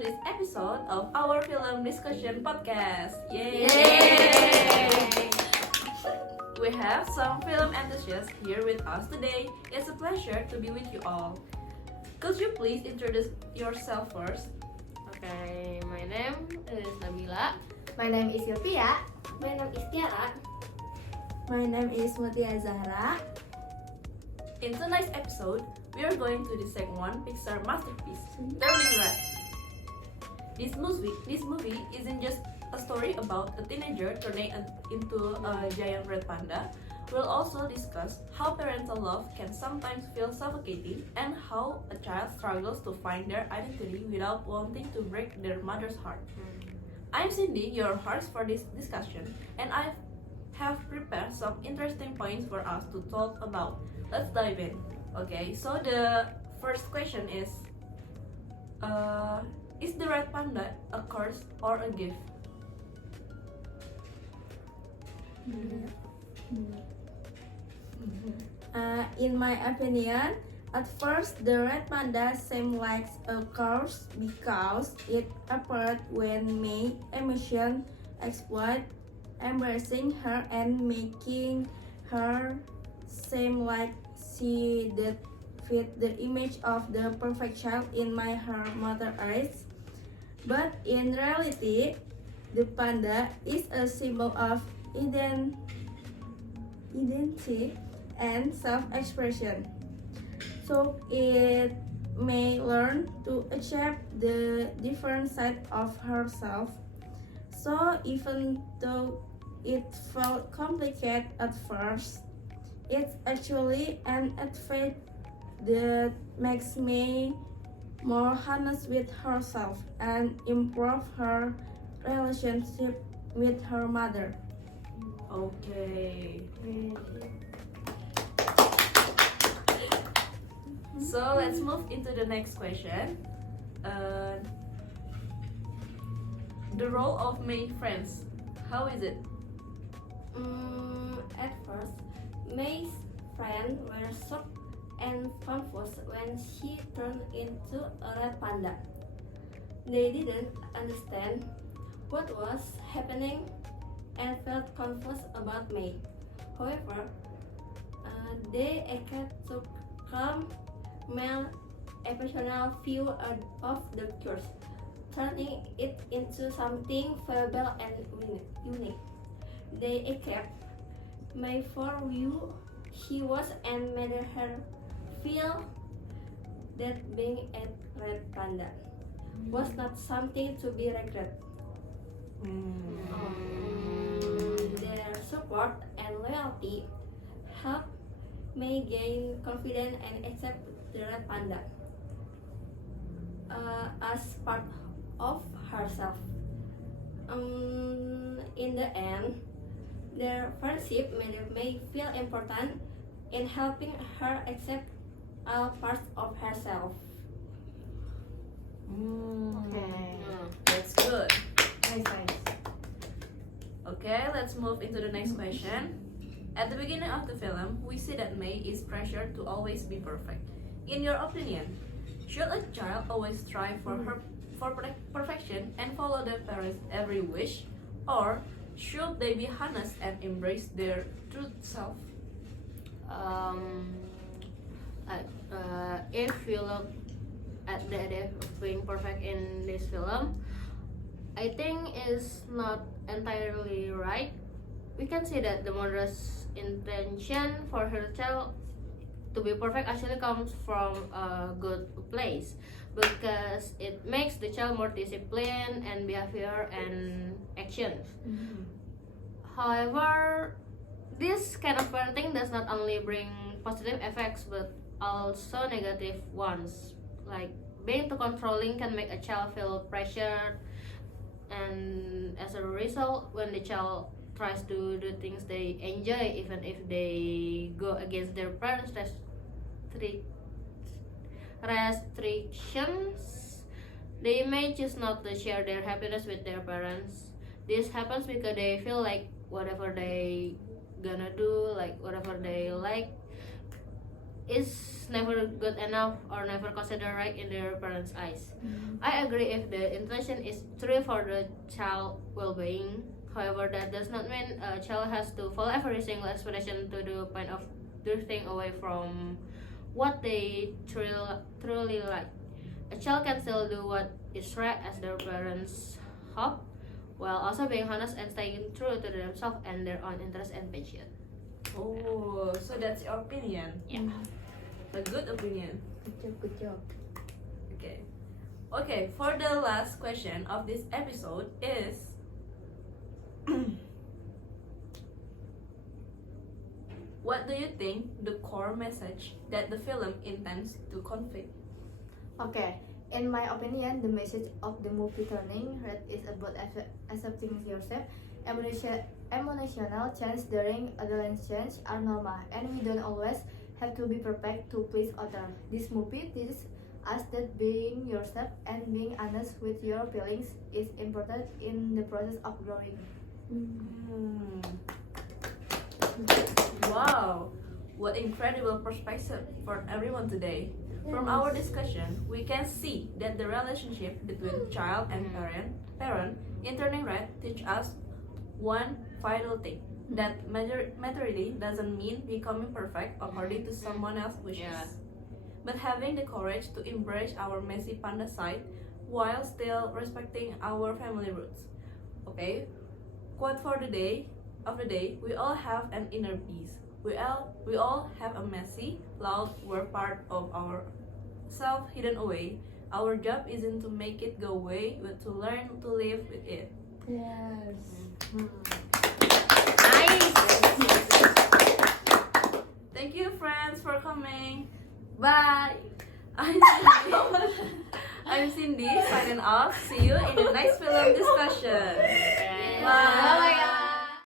this episode of our film discussion podcast. Yay! We have some film enthusiasts here with us today. It's a pleasure to be with you all. Could you please introduce yourself first? Okay, my name is Nabila. My name is Sylvia. My name is Tiara. My name is Mutia Zahra. In tonight's episode, we are going to dissect one Pixar masterpiece, Turning Red. This movie isn't just a story about a teenager turning into a giant red panda. We'll also discuss how parental love can sometimes feel suffocating and how a child struggles to find their identity without wanting to break their mother's heart. I'm Cindy, your host for this discussion, and I have prepared some interesting points for us to talk about. Let's dive in. Okay, so the first question is the red panda a curse or a gift? In my opinion, at first the red panda seemed like a curse because it appeared when May emotion exploit, embracing her and making her seem like she did fit the image of the perfect child in her mother's eyes. But in reality, the panda is a symbol of identity and self-expression. So it may learn to accept the different side of herself. So even though it felt complicated at first, it's actually an advantage that makes me more honest with herself and improve her relationship with her mother. Okay. So let's move into the next question. The role of May friends. How is it? At first, May's friends were shocked and confused when she turned into a red panda. They didn't understand what was happening and felt confused about May. However, they acted to calm May's emotional view of the curse, turning it into something valuable and unique. They equipped May for who she was and made her feel that being a red panda was not something to be regretted. Their support and loyalty helped May gain confidence and accept the red panda as part of herself. In the end, their friendship made May feel important in helping her accept all parts of herself. That's good. Nice. Okay, let's move into the next question. At the beginning of the film, we see that May is pressured to always be perfect. In your opinion, should a child always strive for perfection and follow their parents' every wish, or should they be honest and embrace their true self? If you look at the idea of being perfect in this film, I think it's not entirely right. We can see that the mother's intention for her child to be perfect actually comes from a good place because it makes the child more disciplined and behavior and actions. However, this kind of parenting does not only bring positive effects but also negative ones. Like being too controlling can make a child feel pressured, and as a result, when the child tries to do things they enjoy, even if they go against their parents' restrictions, they may choose not to share their happiness with their parents. This happens because they feel like whatever they gonna do, like whatever they like, is never good enough or never considered right in their parents' eyes. I agree if the intention is true for the child well-being. However, that does not mean a child has to follow every single explanation to the point of drifting away from what they truly like. A child can still do what is right as their parents hope, while also being honest and staying true to themselves and their own interests and passion. Oh, so that's your opinion. Yeah. A good opinion. Good job. Okay. Okay, for the last question of this episode is what do you think the core message that the film intends to convey? Okay, in my opinion, the message of the movie Turning Red is about accepting yourself. Emotional change during adolescence are normal, and we don't always have to be perfect to please others. This movie teaches us that being yourself and being honest with your feelings is important in the process of growing. Wow, what incredible perspective for everyone today. From our discussion, we can see that the relationship between child and parent in Turning Red teach us one vital thing, that maturity doesn't mean becoming perfect according to someone else's wishes, Yeah. but having the courage to embrace our messy panda side while still respecting our family roots. Okay, quote for the day of the day: we all have an inner peace. We all have a messy, loud, we're part of our self hidden away. Our job isn't to make it go away, but to learn to live with it. Yes. Nice. Thank you, friends, for coming. Bye. I'm Cindy, signing off. See you in the next film discussion.